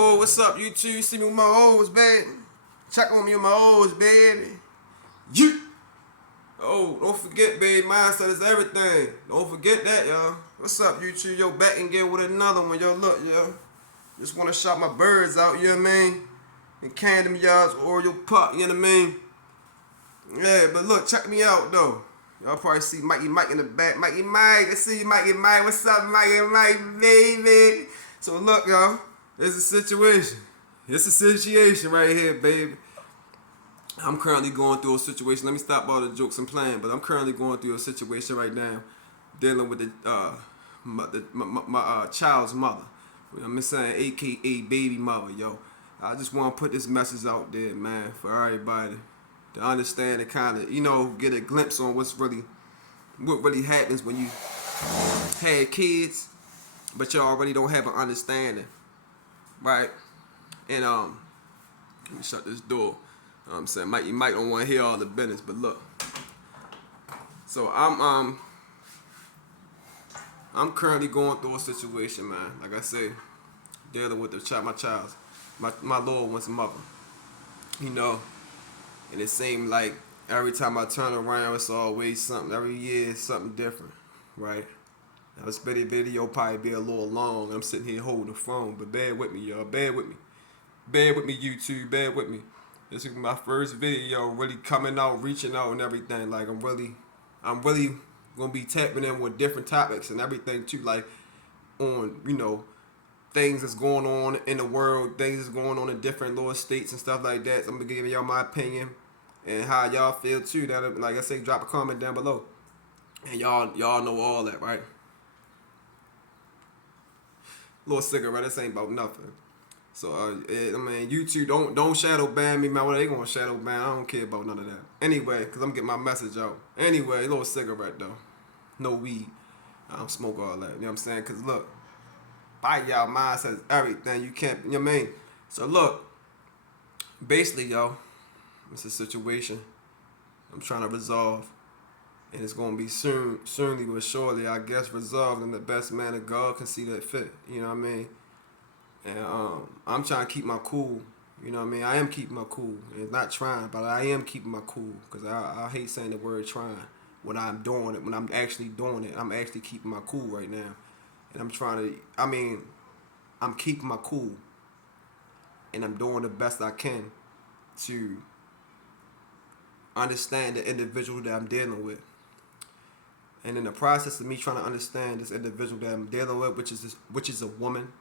Oh, what's up, you two? See me with my O's, baby. Check on me with my O's, baby. You. Oh, don't forget, baby. Mindset is everything. Don't forget that, y'all. What's up, you two? Yo, back again with another one, yo. Look, yo. Just want to shout my birds out, you know what I mean? And can them yards or your pup, you know what I mean? Yeah, but look, check me out, though. Y'all probably see Mikey Mike in the back. Mikey Mike, I see you, Mikey Mike. What's up, Mikey Mike, baby? So look, y'all. It's a situation. It's a situation right here, baby. I'm currently going through a situation. Let me stop all the jokes and playing, but I'm currently going through a situation right now, dealing with my child's mother. You know what I'm saying, aka baby mother, yo. I just want to put this message out there, man, for everybody to understand and kind of, get a glimpse on what really happens when you had kids, but you already don't have an understanding, right? And let me shut this door. I'm saying, you might don't want to hear all the business, but look. So I'm currently going through a situation, man. Like I say, dealing with my Lord one's mother. And it seemed like every time I turn around, it's always something. Every year, it's something different, right? Now this video probably be a little long. I'm sitting here holding the phone, but bear with me, y'all. Bear with me. Bear with me, YouTube. Bear with me. This is my first video, really coming out, reaching out, and everything. Like I'm really gonna be tapping in with different topics and everything too, like on things that's going on in the world, things that's going on in different little states and stuff like that. So I'm gonna give y'all my opinion and how y'all feel too. That, like I say, drop a comment down below, and y'all know all that, right? Little cigarette, this ain't about nothing. So YouTube, don't shadow ban me, man. What they gonna shadow ban? I don't care about none of that. Anyway, cause I'm getting my message out. Anyway, little cigarette though, no weed. I don't smoke all that. You know what I'm saying? Cause look, by y'all mind says everything. You can't. You know what I mean? So look, basically, yo, it's a situation I'm trying to resolve, and it's gonna be soonly but surely, I guess, resolved in the best manner God can see that fit. You know what I mean? And I'm trying to keep my cool. You know what I mean? I am keeping my cool. It's not trying, but I am keeping my cool. Because I hate saying the word trying when I'm doing it. When I'm actually doing it, I'm actually keeping my cool right now. And I'm keeping my cool. And I'm doing the best I can to understand the individual that I'm dealing with. And in the process of me trying to understand this individual that I'm dealing with, which is a woman,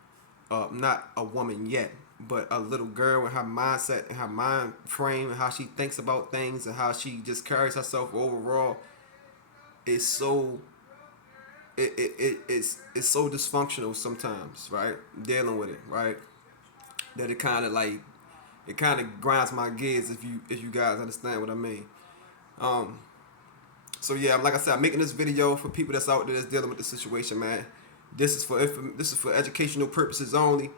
not a woman yet, but a little girl with her mindset and her mind frame and how she thinks about things and how she just carries herself overall is so it's so dysfunctional sometimes, right? Dealing with it, right? That it kind of grinds my gears if you guys understand what I mean. So yeah, like I said, I'm making this video for people that's out there that's dealing with the situation, man. This is for educational purposes only.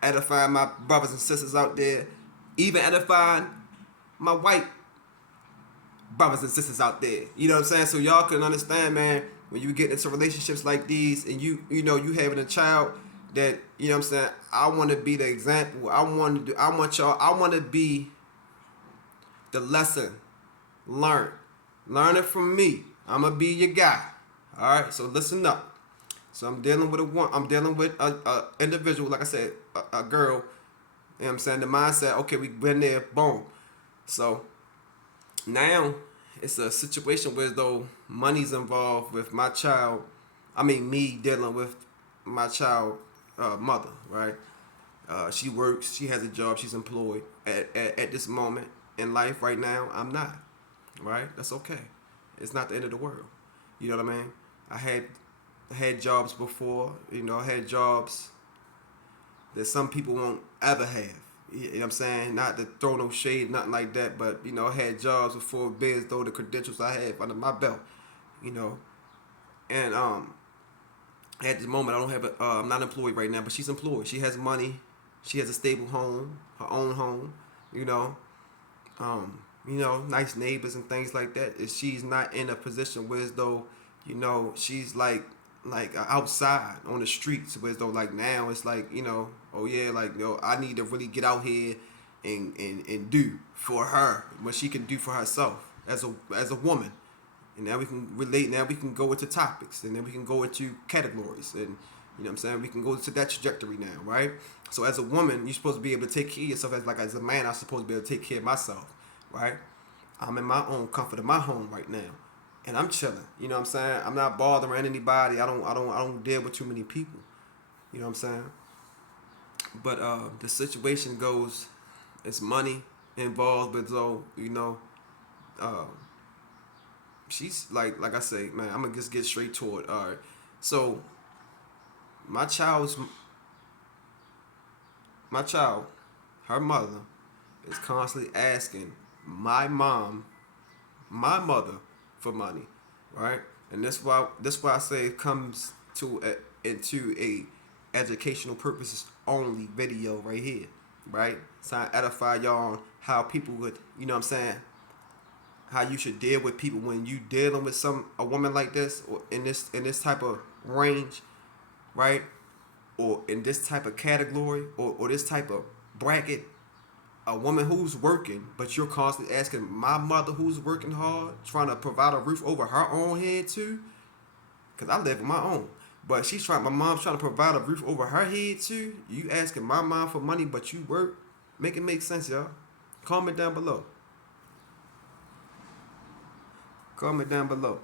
Edifying my brothers and sisters out there, even edifying my white brothers and sisters out there. You know what I'm saying? So y'all can understand, man, when you get into relationships like these and you having a child that, you know what I'm saying, I want to be the example. I want to be the lesson learned. Learn it from me. I'm going to be your guy. All right? So listen up. So I'm dealing with a individual, like I said, a girl. You know what I'm saying? The mindset, okay, we been there, boom. So now it's a situation where though money's involved with my child. Me dealing with my child mother, right? She works, she has a job, she's employed. At this moment in life right now, I'm not. Right? That's okay. It's not the end of the world. You know what I mean? I had jobs before, I had jobs that some people won't ever have. You know what I'm saying? Not to throw no shade, nothing like that, but, I had jobs before biz, though the credentials I had under my belt, And at the moment, I don't have I'm not employed right now, but she's employed. She has money. She has a stable home, her own home, nice neighbors and things like that. If she's not in a position where as though, she's like like outside on the streets, whereas though like now it's like, oh yeah, like, I need to really get out here and do for her what she can do for herself as a woman. And now we can relate. Now we can go into topics, and then we can go into categories, and what I'm saying, we can go to that trajectory now, right? So as a woman, you're supposed to be able to take care of yourself. As a man, I'm supposed to be able to take care of myself, right? I'm in my own comfort of my home right now, and I'm chilling. You know what I'm saying? I'm not bothering anybody. I don't deal with too many people. You know what I'm saying? But the situation goes, it's money involved, but though uh, she's like I say, man, I'm gonna just get straight to it. All right, so my child, her mother is constantly asking my mother for money, right? And that's why I say it comes into a educational purposes only video right here, right? So I edify y'all on how people would, what I'm saying, how you should deal with people when you dealing with a woman like this, or in this type of range, right? Or in this type of category, or this type of bracket. A woman who's working, but you're constantly asking my mother who's working hard, trying to provide a roof over her own head too. Cause I live on my own. But my mom's trying to provide a roof over her head too. You asking my mom for money, but you work. Make it make sense, y'all. Comment down below. Comment down below.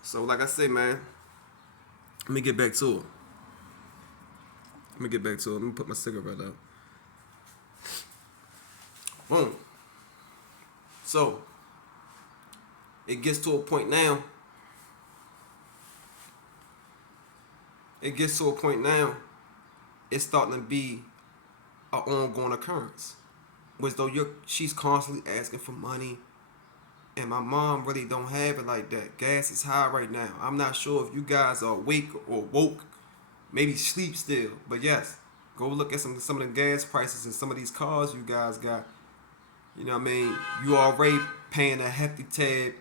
So like I say, man, let me get back to it. Let me put my cigarette out. Boom. So it gets to a point now. It's starting to be an ongoing occurrence. Which though she's constantly asking for money. And my mom really don't have it like that. Gas is high right now. I'm not sure if you guys are awake or woke. Maybe sleep still. But yes, go look at some of the gas prices and some of these cars you guys got. You know what I mean? You already paying a hefty tab.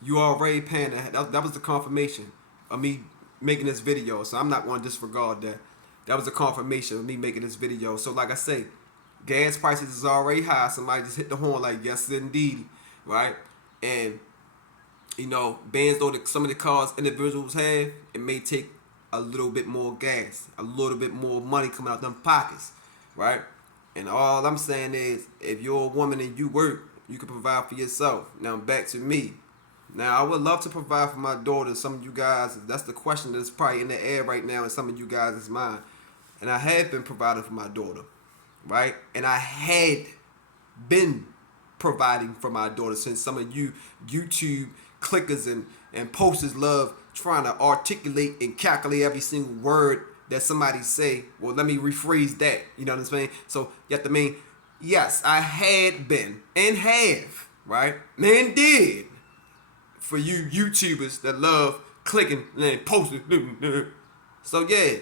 That was the confirmation of me making this video. So I'm not going to disregard that. That was the confirmation of me making this video. So like I say, gas prices is already high. Somebody just hit the horn like, yes, indeed. Right? And, bands though some of the cars individuals have, it may take a little bit more gas, a little bit more money coming out them pockets. Right? And all I'm saying is, if you're a woman and you work, you can provide for yourself. Now back to me. Now I would love to provide for my daughter. Some of you guys, that's the question that's probably in the air right now in some of you guys' mind. And I have been providing for my daughter, right? And I had been providing for my daughter since some of you YouTube clickers and posters love trying to articulate and calculate every single word that somebody say. Well, let me rephrase that. You know what I'm saying? So you have to mean, yes, I had been and have, right? And did. For you YouTubers that love clicking and posting. So yeah,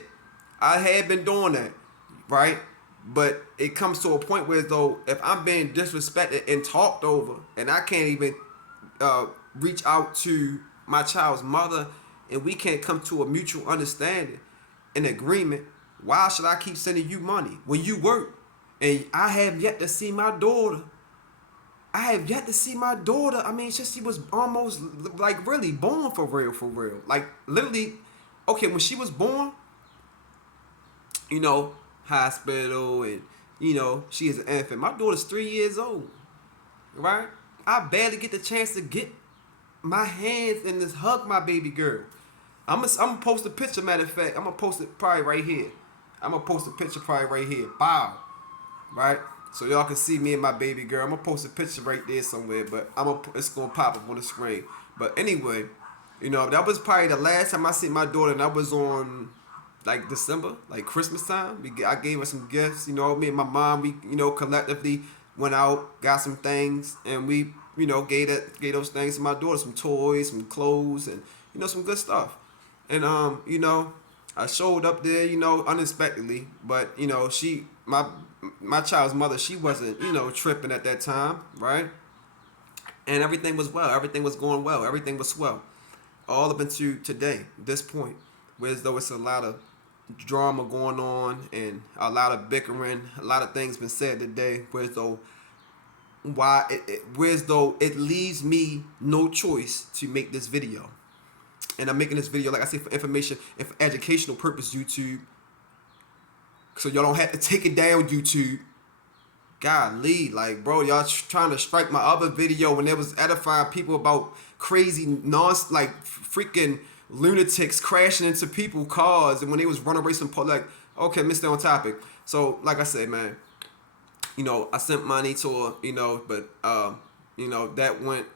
I had been doing that, right? But it comes to a point where though, if I'm being disrespected and talked over, and I can't even reach out to my child's mother, and we can't come to a mutual understanding, an agreement, why should I keep sending you money when you work? And I have yet to see my daughter. I mean, she was almost like really born for real. Like literally, okay, when she was born, hospital and, she is an infant. My daughter's 3 years old, right? I barely get the chance to get my hands and just hug my baby girl. I'm gonna post a picture, matter of fact. I'm gonna post it probably right here. Bow. Right? So y'all can see me and my baby girl. I'm gonna post a picture right there somewhere, but it's gonna pop up on the screen. But anyway, that was probably the last time I seen my daughter, and that was on like December, like Christmas time. I gave her some gifts, me and my mom, we, collectively went out, got some things, and we, gave those things to my daughter, some toys, some clothes, and, some good stuff. And, I showed up there, unexpectedly, but, my child's mother, she wasn't, tripping at that time, right? And everything was well. Everything was going well. Everything was swell. all up into today, this point, where as though it's a lot of drama going on and a lot of bickering, a lot of things been said today, whereas though whereas though it leaves me no choice to make this video. And I'm making this video, like I say, for information and for educational purpose, YouTube. So y'all don't have to take it down, YouTube. Golly, like, bro, y'all trying to strike my other video when there was edifying people about crazy, freaking lunatics crashing into people's cars, and when they was running away from like, okay, Mr. On Topic. So, like I said, man, you know, I sent money to her, you know, but, you know, that went,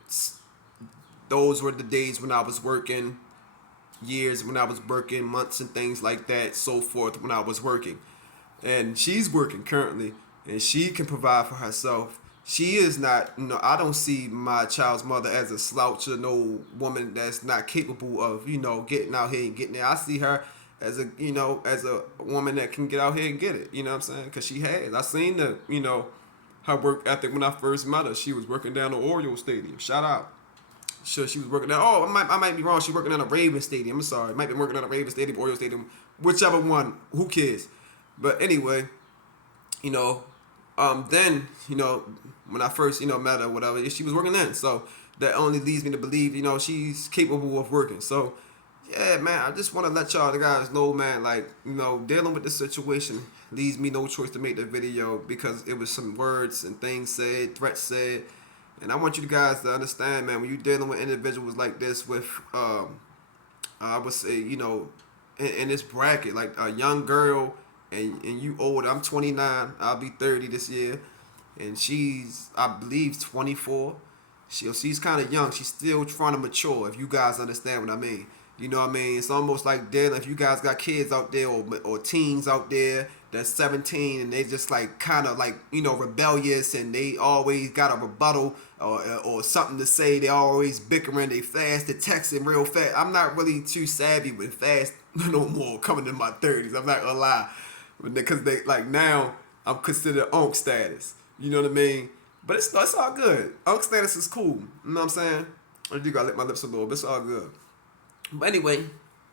those were the days when I was working, years when I was working, months and things like that, so forth, when I was working. And she's working currently, and she can provide for herself. She is not, you know, I don't see my child's mother as a slouch or no woman that's not capable of, you know, getting out here and getting there. I see her as a, you know, as a woman that can get out here and get it, you know what I'm saying? Because she has. I seen the, you know, her work ethic when I first met her. She was working down the Orioles Stadium. Shout out. Sure, she was working down, I might be wrong. She working down a Ravens Stadium. I'm sorry. Might be working down a Ravens Stadium, Orioles Stadium, whichever one. Who cares? But anyway, you know, then, you know, when I first, you know, met her, whatever, she was working then. So that only leads me to believe, you know, she's capable of working. So, yeah, man, I just want to let y'all, the guys, know, man, like, you know, dealing with this situation leaves me no choice to make the video because it was some words and things said, threats said. And I want you guys to understand, man, when you're dealing with individuals like this with, I would say, you know, in this bracket, like a young girl, and you old. I'm 29. I'll be 30 this year. And she's, I believe, 24. She's kind of young. She's still trying to mature, if you guys understand what I mean. You know what I mean? It's almost like if you guys got kids out there or teens out there that's 17 and they just like kind of like, you know, rebellious, and they always got a rebuttal or something to say. They always bickering. They fast. They texting real fast. I'm not really too savvy with fast no more coming in my 30s. I'm not gonna lie. Because they, like, now I'm considered UNC status. You know what I mean? But it's all good. UNC status is cool. You know what I'm saying? I do gotta lick my lips a little, but it's all good. But anyway,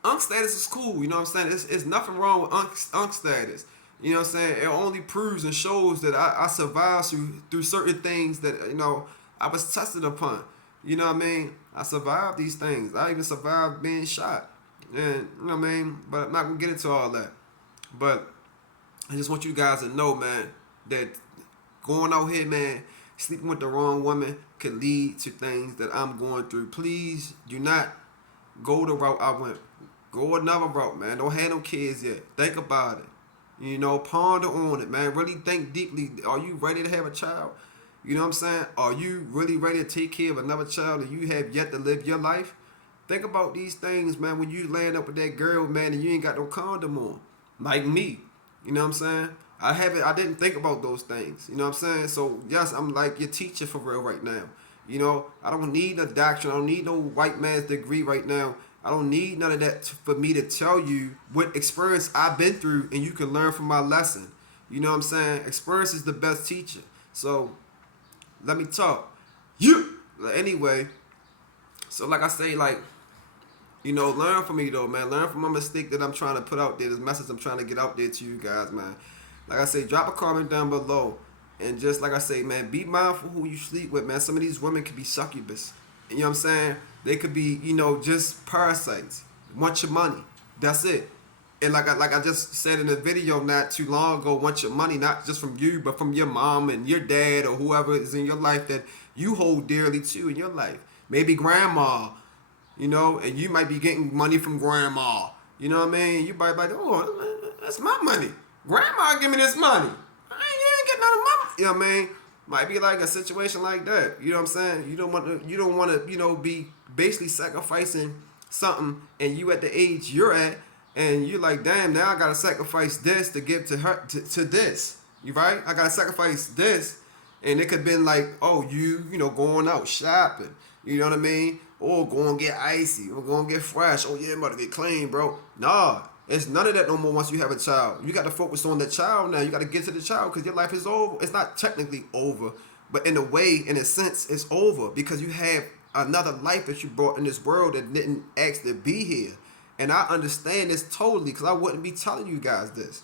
UNC status is cool. You know what I'm saying? It's nothing wrong with UNC status. You know what I'm saying? It only proves and shows that I survived through certain things that, you know, I was tested upon. You know what I mean? I survived these things. I even survived being shot. And, you know what I mean? But I'm not gonna get into all that. But I just want you guys to know, man, that going out here, man, sleeping with the wrong woman could lead to things that I'm going through. Please do not go the route I went. Go another route, man. Don't have no kids yet. Think about it. You know, ponder on it, man. Really think deeply. Are you ready to have a child? You know what I'm saying? Are you really ready to take care of another child and you have yet to live your life? Think about these things, man, when you land up with that girl, man, and you ain't got no condom on. Like me. You know what I'm saying? I didn't think about those things. You know what I'm saying? So, yes, I'm like your teacher for real right now. You know, I don't need a doctrine. I don't need no white man's degree right now. I don't need none of that for me to tell you what experience I've been through, and you can learn from my lesson. You know what I'm saying? Experience is the best teacher. So, let me talk. Anyway, so like I say, like, you know, learn from me, though, man. Learn from my mistake that I'm trying to put out there, this message I'm trying to get out there to you guys, man. Like I say, drop a comment down below. And just like I say, man, be mindful who you sleep with, man. Some of these women could be succubus. You know what I'm saying? They could be, you know, just parasites. Want your money. That's it. And like I just said in a video not too long ago, want your money, not just from you, but from your mom and your dad or whoever is in your life that you hold dearly to in your life. Maybe grandma. You know, and you might be getting money from grandma. You know what I mean? You might be like, oh, that's my money. Grandma give me this money. You ain't getting none of my money. You know what I mean? Might be like a situation like that. You know what I'm saying? You don't want to, you know, be basically sacrificing something, and you at the age you're at, and you're like, damn, now I gotta sacrifice this to give to her to this. You right? I gotta sacrifice this, and it could have been like, oh, you know, going out shopping. You know what I mean? Or go and get icy, or go and get fresh. Oh yeah, I'm about to get clean, bro. Nah, it's none of that no more once you have a child. You got to focus on the child now. You got to get to the child because your life is over. It's not technically over, but in a way, in a sense, it's over because you have another life that you brought in this world that didn't ask to be here. And I understand this totally, because I wouldn't be telling you guys this.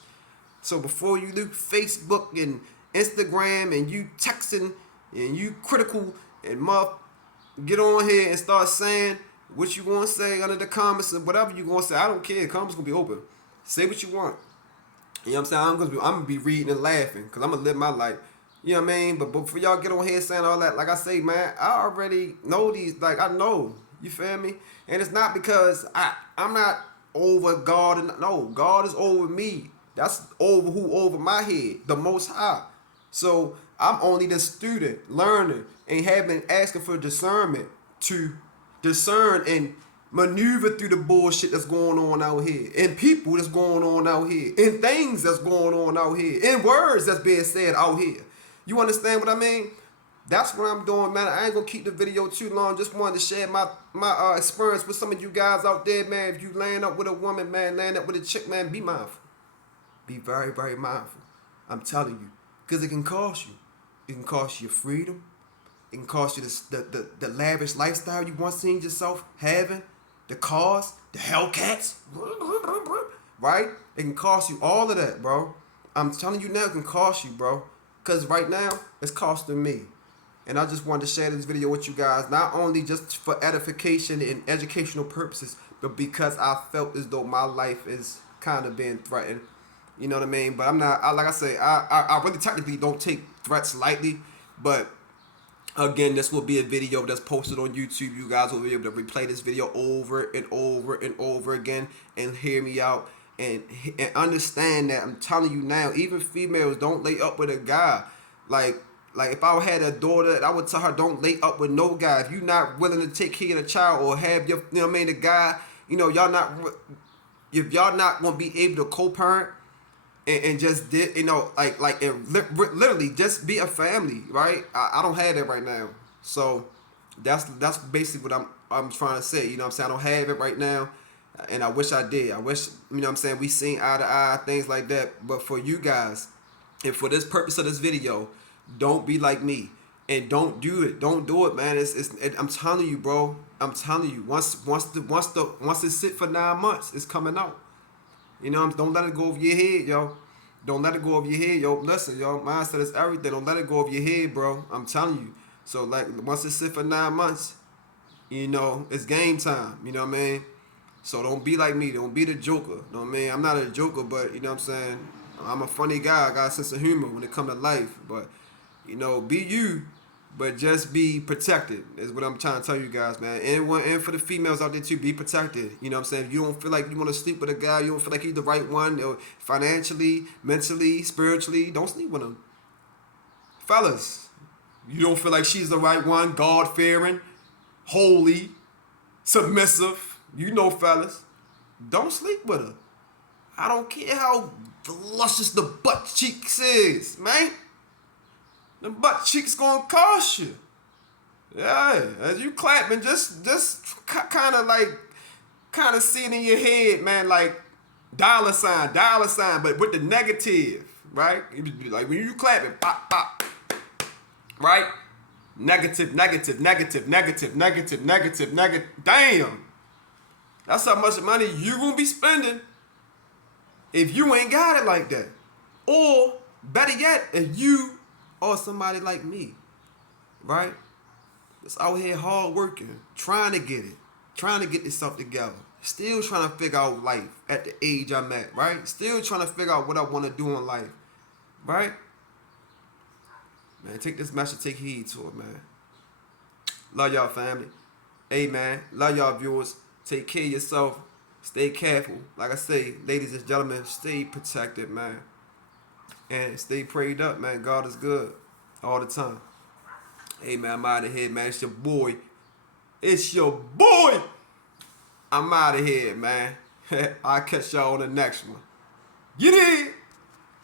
So before you do Facebook and Instagram and you texting and you critical and get on here and start saying what you want to say under the comments and whatever you want to say. I don't care. The comments going to be open. Say what you want. You know what I'm saying? I'm gonna be reading and laughing because I'm going to live my life. You know what I mean? But before y'all get on here saying all that, like I say, man, I already know these. Like, I know. You feel me? And it's not because I'm not over God. No, God is over me. That's over my head, the Most High. So I'm only the student, learning, and asking for discernment to discern and maneuver through the bullshit that's going on out here, and people that's going on out here, and things that's going on out here, and words that's being said out here. You understand what I mean? That's what I'm doing, man. I ain't gonna keep the video too long. Just wanted to share my experience with some of you guys out there, man. If you land up with a woman, man, land up with a chick, man, be mindful. Be very, very mindful. I'm telling you. Because it can cost you. It can cost you your freedom. It can cost you the lavish lifestyle you once seen yourself having. The cars, the Hellcats. Right? It can cost you all of that, bro. I'm telling you now, it can cost you, bro. Because right now, it's costing me. And I just wanted to share this video with you guys, not only just for edification and educational purposes, but because I felt as though my life is kind of being threatened. You know what I mean? But I'm not, like I say, I really technically don't take threats lightly. But again, this will be a video that's posted on YouTube. You guys will be able to replay this video over and over and over again and hear me out and understand that I'm telling you now, even females don't lay up with a guy. Like if I had a daughter, I would tell her don't lay up with no guy. If you're not willing to take care of the child or have your, you know what I mean, the guy, you know, if y'all not gonna be able to co-parent and just did, you know, literally just be a family, right? I don't have that right now. So that's basically what I'm trying to say. You know what I'm saying? I don't have it right now. And I wish I did. I wish, you know what I'm saying, we seen eye to eye, things like that. But for you guys, and for this purpose of this video, don't be like me. And don't do it. Don't do it, man. I'm telling you, bro. I'm telling you. Once it sit for 9 months, it's coming out. You know, don't let it go over your head, yo. Don't let it go over your head, yo. Listen, yo, mindset is everything. Don't let it go over your head, bro. I'm telling you. So, like, once it sit for 9 months, you know, it's game time. You know what I mean? So don't be like me. Don't be the joker. You know what I mean? I'm not a joker, but, you know what I'm saying? I'm a funny guy. I got a sense of humor when it comes to life. But, you know, be you, but just be protected is what I'm trying to tell you guys, man. And for the females out there too, be protected. You know what I'm saying? If you don't feel like you want to sleep with a guy, you don't feel like he's the right one, or financially, mentally, spiritually, don't sleep with him. Fellas, you don't feel like she's the right one, God-fearing, holy, submissive. You know, fellas, don't sleep with her. I don't care how luscious the butt cheeks is, man. The butt cheeks gonna cost you. Yeah, as you clapping, just kind of see it in your head, man, like dollar sign, but with the negative, right? Like when you clapping, pop, pop, right? Negative. Damn. That's how much money you gonna be spending if you ain't got it like that. Or better yet, if you or somebody like me, right? That's out here hard working, trying to get this stuff together. Still trying to figure out life at the age I'm at, right? Still trying to figure out what I want to do in life, right? Man, take this message, take heed to it, man. Love y'all, family. Hey, man, love y'all, viewers. Take care of yourself. Stay careful. Like I say, ladies and gentlemen, stay protected, man. And stay prayed up, man. God is good all the time. Hey, man, I'm out of here, man. It's your boy. I'm out of here, man. I'll catch y'all on the next one. Get in.